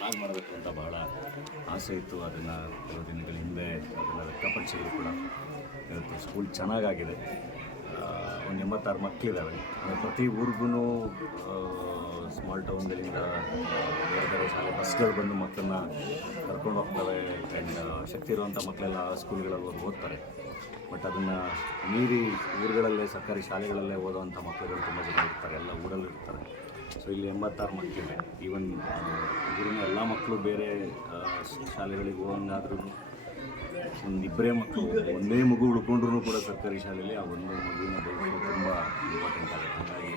ಚೆನ್ನಾಗಿ ಮಾಡಬೇಕು ಅಂತ ಬಹಳ ಆಸೆ ಇತ್ತು. ಅದನ್ನು ಕೆಲವು ದಿನಗಳ ಹಿಂದೆ ಅದನ್ನು ವ್ಯಕ್ತಪಡಿಸಿದ್ರು ಕೂಡ. ಇವತ್ತು ಸ್ಕೂಲ್ ಚೆನ್ನಾಗಾಗಿದೆ. ಒಂದು ಎಂಬತ್ತಾರು ಮಕ್ಕಳಿದ್ದಾವೆ ಪ್ರತಿ ಊರಿಗೂ ಸ್ಮಾಲ್ ಟೌನ್ಗಳಿಂದ ಬೇರೆ ಬೇರೆ ಶಾಲೆ ಬಸ್ಗಳು ಬಂದು ಮಕ್ಕಳನ್ನ ಕರ್ಕೊಂಡು ಹೋಗ್ತವೆ. ಆ್ಯಂಡ್ ಶಕ್ತಿ ಇರುವಂಥ ಮಕ್ಕಳೆಲ್ಲ ಸ್ಕೂಲ್ಗಳಲ್ಲಿ ಹೋಗಿ ಓದ್ತಾರೆ. ಬಟ್ ಅದನ್ನು ಮೀರಿ ಊರುಗಳಲ್ಲೇ ಸರ್ಕಾರಿ ಶಾಲೆಗಳಲ್ಲೇ ಓದುವಂಥ ಮಕ್ಕಳುಗಳು ತುಂಬ ಜನ ಇರ್ತಾರೆ. ಎಲ್ಲ ಊರಲ್ಲಿ ಇರ್ತಾರೆ ಸೊ ಇಲ್ಲಿ ಎಂಬತ್ತಾರು ಮಕ್ಕಳಿದೆ ಈವನ್ ಇದರಿಂದ ಎಲ್ಲ ಮಕ್ಕಳು ಬೇರೆ ಶಾಲೆಗಳಿಗೆ ಹೋಗಂಗಾದ್ರೂ ಒಂದು ಇಬ್ಬರೇ ಮಕ್ಕಳು, ಒಂದೇ ಮಗು ಉಳ್ಕೊಂಡ್ರು ಕೂಡ ಸರ್ಕಾರಿ ಶಾಲೆಯಲ್ಲಿ ಆ ಒಂದು ಮಗುವಿನ ಭವಿಷ್ಯ ತುಂಬ ಇಂಪಾರ್ಟೆಂಟ್ ಆಗುತ್ತೆ. ಹಾಗಾಗಿ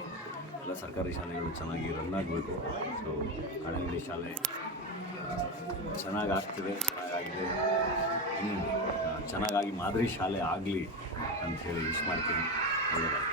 ಎಲ್ಲ ಸರ್ಕಾರಿ ಶಾಲೆಗಳು ಚೆನ್ನಾಗಿ ರನ್ ಆಗಬೇಕು. ಸೊ ಕಾಡಂಗಡಿ ಶಾಲೆ ಚೆನ್ನಾಗಿ ಆಗ್ತಿದೆ, ಚೆನ್ನಾಗಾಗಿದೆ. ಇನ್ನು ಚೆನ್ನಾಗಾಗಿ ಮಾದರಿ ಶಾಲೆ ಆಗಲಿ ಅಂತ ಹೇಳಿ ವಿಶ್ ಮಾಡ್ತೀನಿ. ಒಳ್ಳೆಯದಾಗಿ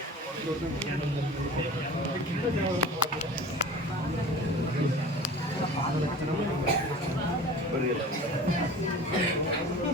புரியல